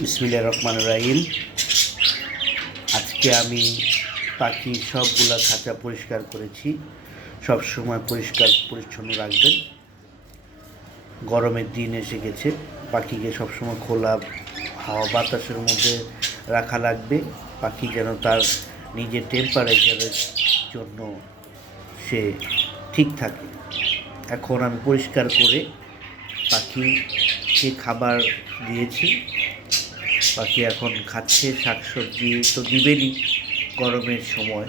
বিসমিল্লাহির রহমানির রহিম। আজকে আমি পাখির সবগুলা খাঁচা পরিষ্কার করেছি। সব সময় পরিষ্কার পরিচ্ছন্ন রাখবেন। গরমের দিন এসে গেছে, পাখিকে সবসময় খোলা হাওয়া বাতাসের মধ্যে রাখা লাগবে। পাখি যেন তার নিজের টেম্পারেচারের জন্য সে ঠিক থাকে। এখন আমি পরিষ্কার করে পাখিকে খাবার দিয়েছি। পাখি এখন খাচ্ছে, শাকসবজি তো দিবেনই গরমের সময়,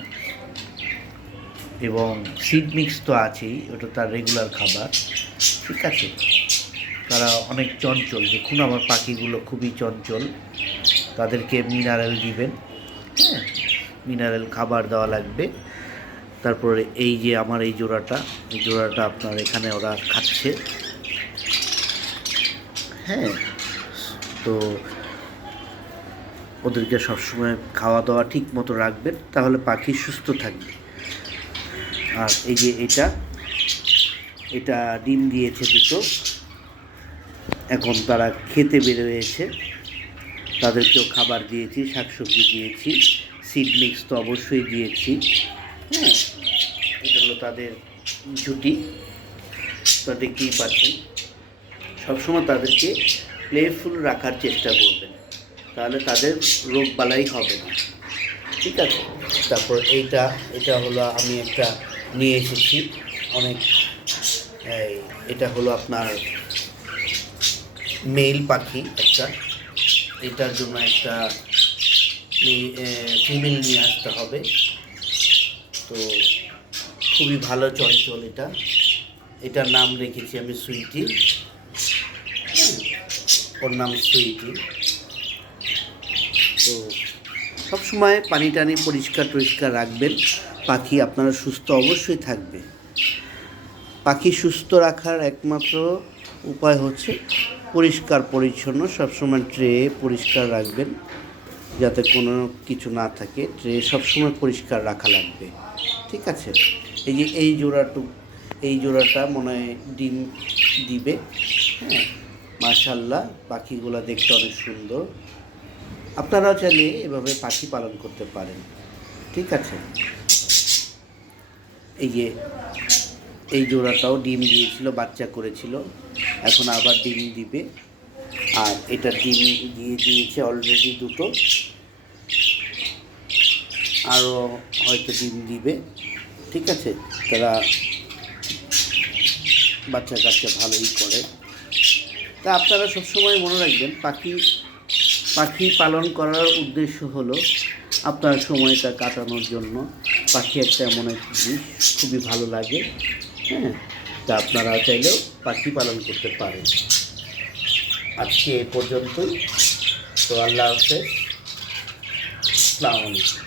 এবং সিড মিক্স তো আছেই, ওটা তার রেগুলার খাবার। ঠিক আছে, তারা অনেক চঞ্চল, দেখুন আমার পাখিগুলো খুবই চঞ্চল। তাদেরকে মিনারেল দিবেন, হ্যাঁ, মিনারেল খাবার দেওয়া লাগবে। তারপরে এই যে আমার এই জোড়াটা আপনার এখানে ওরা খাচ্ছে, হ্যাঁ। তো ওদেরকে সবসময় খাওয়া দাওয়া ঠিক মতো রাখবেন, তাহলে পাখি সুস্থ থাকবে। আর এই যে এটা ডিম দিয়েছে দুটো, এখন তারা খেতে বেরোয়েছে। তাদেরকেও খাবার দিয়েছি, শাকসবজি দিয়েছি, সিড মিক্স তো অবশ্যই দিয়েছি, হ্যাঁ। এটা হলো তাদের জুটি, তা দেখতেই পাচ্ছেন। সবসময় তাদেরকে প্লেফুল রাখার চেষ্টা করবেন, তাহলে তাদের রোগ বালাই হবে না। ঠিক আছে। তারপর এটা হলো আমি একটা নিয়ে এসেছি অনেক, এটা হলো আপনার মেল পাখি একটা। এটার জন্য একটা ফিমেল নিয়ে আসতে হবে। তো খুবই ভালো চঞ্চল এটার নাম রেখেছি আমি সুইটি, ওর নাম সুইটি। তো সবসময় পানি টানি পরিষ্কার রাখবেন, পাখি আপনারা সুস্থ অবশ্যই থাকবে। পাখি সুস্থ রাখার একমাত্র উপায় হচ্ছে পরিষ্কার পরিচ্ছন্ন। সবসময় ট্রে পরিষ্কার রাখবেন, যাতে কোনো কিছু না থাকে। ট্রে সবসময় পরিষ্কার রাখা লাগবে। ঠিক আছে। এই যে এই জোড়াটা মনে হয় ডিম দিবে, হ্যাঁ। মাশাআল্লাহ, পাখিগুলো দেখতে অনেক সুন্দর। আপনারাও চাইলে এভাবে পাখি পালন করতে পারেন। ঠিক আছে। এই জোড়াটাও ডিম দিয়েছিল, বাচ্চা করেছিল, এখন আবার ডিম দিবে। আর এটা ডিম দিয়ে দিয়েছে অলরেডি দুটো, আরও হয়তো ডিম দিবে। ঠিক আছে। তারা বাচ্চা কাচ্চা ভালোই করে। তা আপনারা সবসময় মনে রাখবেন, পাখি পালন করার উদ্দেশ্য হলো আপনার সময়টা কাটানোর জন্য। পাখি একটা এমন একটা জিনিস, খুবই ভালো লাগে, হ্যাঁ। তা আপনারা চাইলেও পাখি পালন করতে পারেন। আজকে এ পর্যন্তই। তো আল্লাহ হাফেজ, আসসালামু আলাইকুম।